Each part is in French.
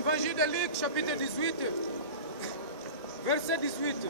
Évangile de Luc, chapitre 18, verset 18.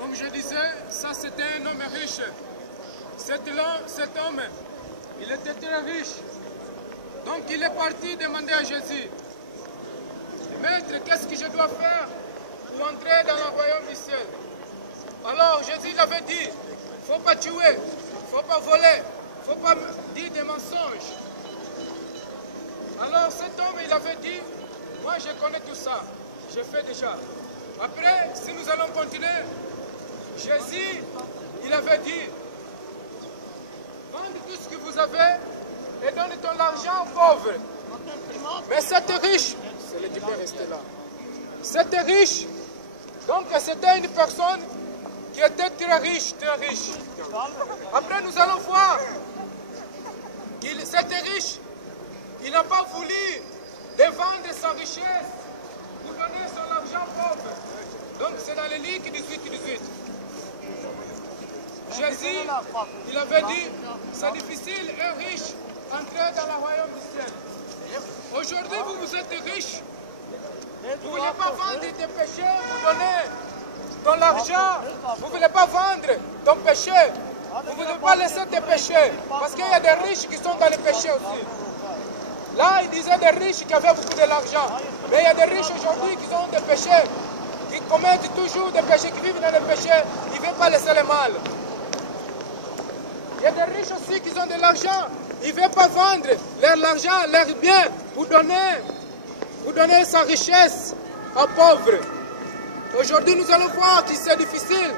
Comme je disais, ça c'était un homme riche. Cet homme, il était très riche. Donc il est parti demander à Jésus, Maître, qu'est-ce que je dois faire pour entrer dans le royaume du ciel? Alors Jésus l'avait dit, il ne faut pas tuer, il ne faut pas voler, il ne faut pas dire des mensonges. Alors cet homme, il avait dit, moi je connais tout ça, je fais déjà. Après, si nous allons continuer, Jésus, il avait dit, vendez tout ce que vous avez et donnez ton argent aux pauvres. Mais cet riche, c'est le Dieu resté là. Cet riche, donc c'était une personne qui était très riche, très riche. Après, nous allons voir qu'il cet riche, il n'a pas voulu de vendre sa richesse pour donner son argent pauvre. Donc c'est dans le Luc 18. Jésus, il avait dit, c'est difficile, un riche, entrer dans le royaume du ciel. Aujourd'hui, vous êtes riche. Vous ne voulez pas vendre tes péchés, vous donner ton argent. Vous ne voulez pas vendre ton péché. Vous ne voulez pas laisser tes péchés. Parce qu'il y a des riches qui sont dans les péchés aussi. Là, il disait des riches qui avaient beaucoup de l'argent. Mais il y a des riches aujourd'hui qui ont des péchés, qui commettent toujours des péchés, qui vivent dans les péchés. Ils ne veulent pas laisser le mal. Il y a des riches aussi qui ont de l'argent. Ils ne veulent pas vendre leur argent, leurs biens, pour donner sa richesse aux pauvres. Aujourd'hui, nous allons voir que c'est difficile.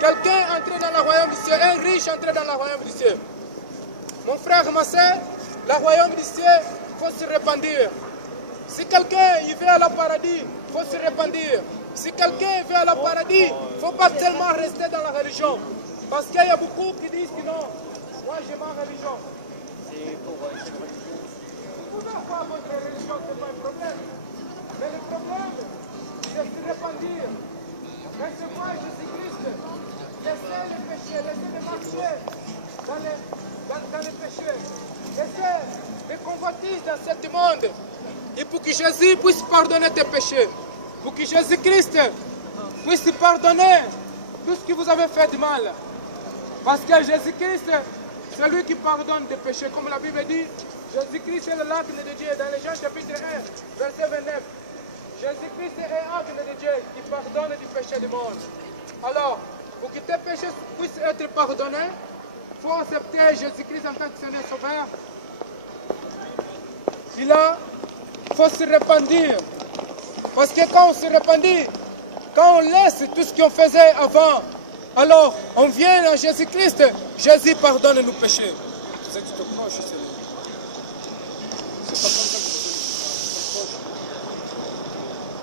Quelqu'un entrer dans le royaume du ciel, un riche entrer dans le royaume du ciel. Mon frère, ma soeur, le royaume du ciel, il faut se répandre. Si quelqu'un veut aller au paradis, il faut se répandre. Si quelqu'un veut aller au paradis, il ne faut pas tellement rester dans la religion. Parce qu'il y a beaucoup qui disent que non, moi j'ai ma religion. Vous pouvez avoir votre religion, ce n'est pas un problème. Mais le problème, c'est de se répandre. Recevoir Jésus-Christ. Laissez le péché, laissez de marcher dans le péché. Laissez les convoitises dans ce monde. Et pour que Jésus puisse pardonner tes péchés. Pour que Jésus-Christ puisse pardonner tout ce que vous avez fait de mal. Parce que Jésus-Christ, c'est lui qui pardonne des péchés. Comme la Bible dit, Jésus-Christ est le l'acte de Dieu. Dans les Jean chapitre 1, verset 29. Jésus-Christ est l'acte de Dieu qui pardonne du péché du monde. Alors, pour que tes péchés puissent être pardonnés, il faut accepter Jésus-Christ en tant que Seigneur Sauveur. Et là, il faut se répandre. Parce que quand on se répandit, quand on laisse tout ce qu'on faisait avant, alors on vient à Jésus-Christ, Jésus pardonne nos péchés. Vous êtes tout proche, Seigneur. C'est pas comme ça que vous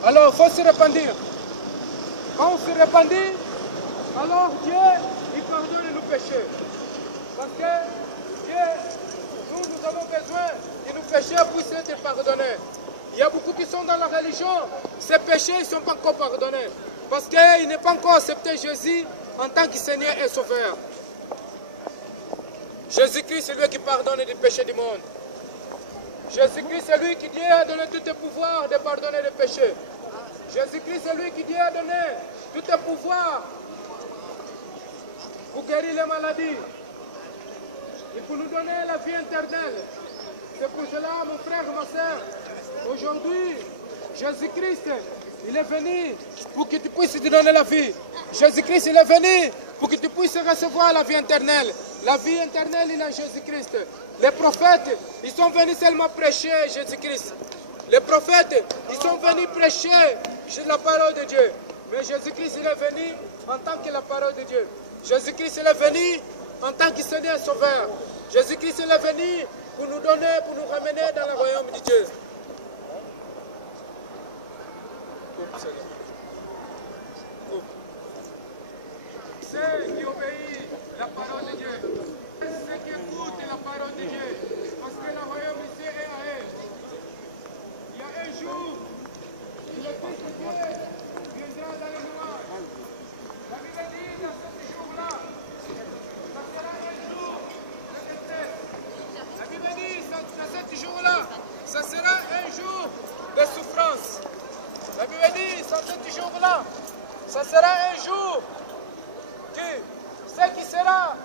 êtes. Alors, il faut se répandre. Quand on se répandit, alors Dieu, il pardonne nos péchés. Parce que Dieu, nous avons besoin que nos péchés puissent être pardonnés. Il y a beaucoup qui sont dans la religion, ces péchés ne sont pas encore pardonnés. Parce qu'ils n'ont pas encore accepté Jésus en tant que Seigneur et Sauveur. Jésus-Christ, c'est lui qui pardonne les péchés du monde. Jésus-Christ, c'est lui qui Dieu a donné tout le pouvoir de pardonner les péchés. Jésus-Christ, c'est lui qui Dieu a donné tout le pouvoir pour guérir les maladies et pour nous donner la vie éternelle. C'est pour cela, mon frère, ma soeur, aujourd'hui, Jésus-Christ, il est venu pour que tu puisses te donner la vie. Jésus-Christ, il est venu pour que tu puisses recevoir la vie éternelle. La vie éternelle, il est Jésus-Christ. Les prophètes, ils sont venus seulement prêcher Jésus-Christ. Les prophètes, ils sont venus prêcher la parole de Dieu. Mais Jésus-Christ, il est venu en tant que la parole de Dieu. Jésus-Christ, il est venu en tant que Seigneur Sauveur. Jésus-Christ, il est venu pour nous donner, pour nous ramener dans le royaume de Dieu. Ceux qui obéissent la parole de Dieu, ceux qui écoutent la parole de Dieu, parce que le royaume ici est à eux. Il y a un jour, le Fils de Dieu viendra dans le noir. La Bible dit dans ce jour-là, ça sera un jour de détresse. La Bible dit dans ce jour-là, ça sera un jour de souffrance. La Bible dit dans ce jour-là, ça sera un jour que ce qui sera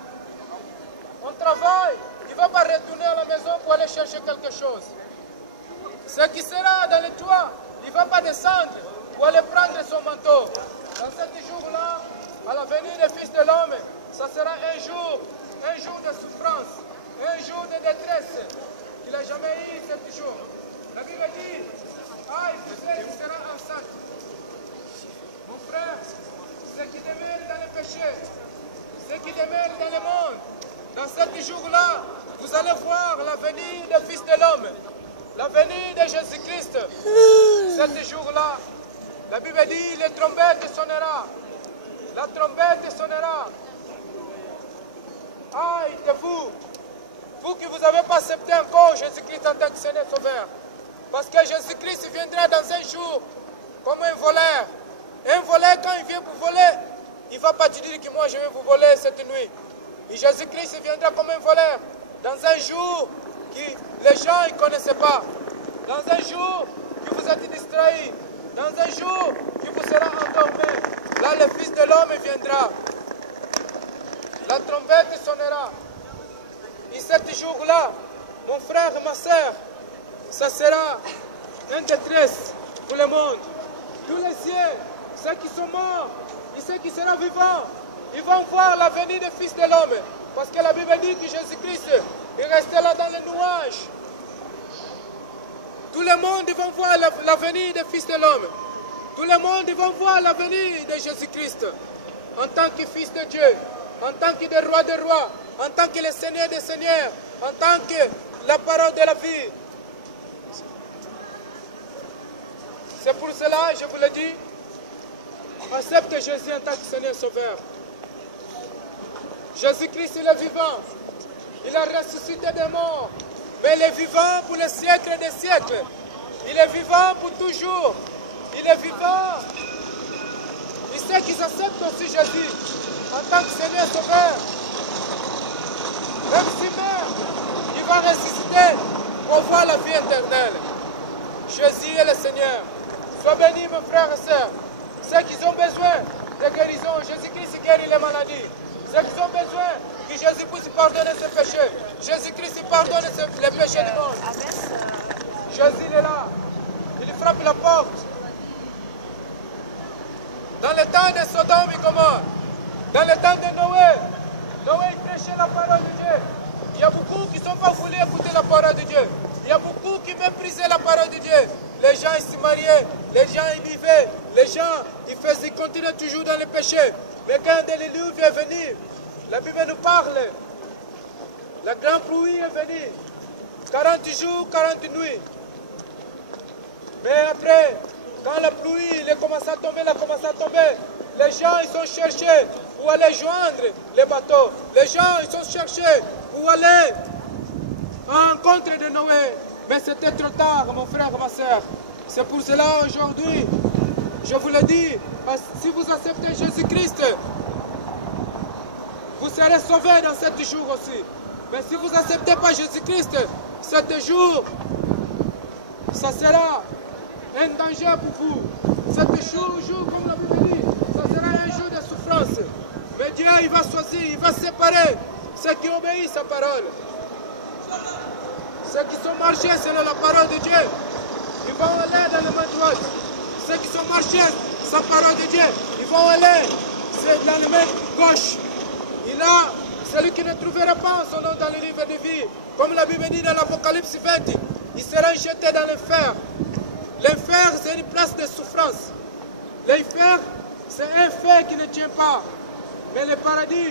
en travail, il ne va pas retourner à la maison pour aller chercher quelque chose. Ce qui sera dans le toit, il ne va pas descendre pour aller prendre son manteau. Dans ce jour-là, à la venue du Fils de l'homme, ça sera un jour de souffrance, un jour de détresse. Il n'a jamais eu ce jour. La Bible dit, il sera enceinte. Mon frère, ceux qui demeurent dans le péché, ceux qui demeurent dans le monde, dans ce jour-là, vous allez voir la venue du Fils de l'homme, la venue de Jésus-Christ. Ce jour-là, la Bible dit, la trompette sonnera. La trompette sonnera. Aïe de vous, vous qui vous n'avez pas accepté encore Jésus-Christ en tant que Seigneur Sauveur. Parce que Jésus-Christ viendra dans un jour comme un voleur. Un voleur, quand il vient pour voler, il ne va pas te dire que moi je vais vous voler cette nuit. Et Jésus-Christ viendra comme un voleur dans un jour que les gens ne connaissaient pas. Dans un jour que vous êtes distraits. Dans un jour que vous serez endormis. Là, le Fils de l'homme viendra. La trompette sonnera. Et ce jour-là, mon frère et ma soeur, ça sera une détresse pour le monde. Tous les cieux, ceux qui sont morts et ceux qui seront vivants, ils vont voir la venue du Fils de l'homme. Parce que la Bible dit que Jésus-Christ est resté là dans les nuages. Tout le monde va voir la venue du Fils de l'homme. Tout le monde va voir la venue de Jésus-Christ. En tant que Fils de Dieu, en tant que le Roi des rois, en tant que le Seigneur des seigneurs, en tant que la parole de la vie. C'est pour cela, je vous le dis, accepte Jésus en tant que Seigneur Sauveur. Jésus-Christ, il est vivant. Il a ressuscité des morts. Mais il est vivant pour les siècles des siècles. Il est vivant pour toujours. Il est vivant. Et ceux qui acceptent aussi Jésus en tant que Seigneur Sauveur, même si meurt, il va ressusciter pour voir la vie éternelle. Jésus est le Seigneur. Sois béni, mes frères et sœurs. Ceux qui ont besoin de guérison, Jésus-Christ guérit les maladies. Ceux qui ont besoin que Jésus puisse pardonner ses péchés. Jésus-Christ pardonne les péchés du monde. Jésus est là. Il frappe la porte. Dans le temps de Sodome et Gomorrhe, dans le temps de Noé, Noé prêchait la parole de Dieu. Il y a beaucoup qui ne sont pas voulu écouter la parole de Dieu. Il y a beaucoup qui méprisaient la parole de Dieu. Les gens ils se mariaient, les gens ils vivaient, les gens ils continuaient toujours dans le péché. Mais quand le Diluve est venu, la Bible nous parle. La grande pluie est venue. 40 jours, 40 nuits. Mais après, quand la pluie a commencé à tomber, les gens ils ont cherché pour aller joindre les bateaux. Les gens ils ont cherché pour aller à l'encontre de Noé. Mais c'était trop tard, mon frère, ma soeur. C'est pour cela aujourd'hui, je vous le dis, si vous acceptez Jésus-Christ, vous serez sauvés dans 7 jours aussi. Mais si vous n'acceptez pas Jésus-Christ, 7 jours, ça sera un danger pour vous. 7 jours, comme la Bible dit, ça sera un jour de souffrance. Mais Dieu, il va choisir, il va séparer ceux qui obéissent à sa parole. Ceux qui sont marchés selon la parole de Dieu, ils vont aller dans la main droite. Ceux qui sont marchés sans parole de Dieu, ils vont aller dans la main gauche. Il a celui qui ne trouvera pas son nom dans le livre de vie. Comme la Bible dit dans l'Apocalypse 20, il sera jeté dans l'enfer. L'enfer, c'est une place de souffrance. L'enfer, c'est un fait qui ne tient pas. Mais le paradis,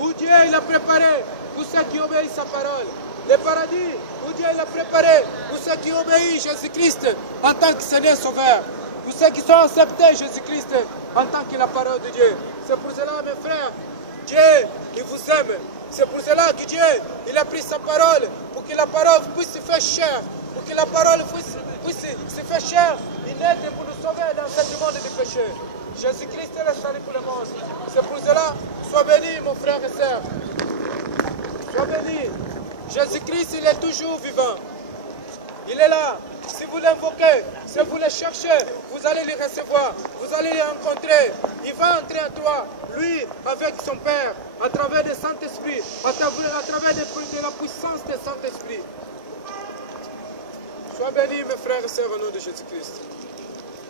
où Dieu il a préparé pour ceux qui obéissent à sa parole. Le paradis, où Dieu il a préparé pour ceux qui obéissent Jésus-Christ en tant que Seigneur Sauveur. Pour ceux qui sont acceptés Jésus-Christ en tant que la parole de Dieu. C'est pour cela, mes frères, Dieu, il vous aime. C'est pour cela que Dieu, il a pris sa parole pour que la parole puisse se faire chair. Pour que la parole puisse se faire chair. Il est pour nous sauver dans ce monde du péché. Jésus-Christ est le salut pour le monde. C'est pour cela, sois béni, mon frère et sœur. Sois béni. Jésus-Christ, il est toujours vivant. Il est là. Si vous l'invoquez, si vous le cherchez, vous allez le recevoir. Vous allez le rencontrer. Il va entrer en toi, lui, avec son Père, à travers le Saint-Esprit, à travers de la puissance du Saint-Esprit. Sois béni, mes frères et sœurs, au nom de Jésus-Christ.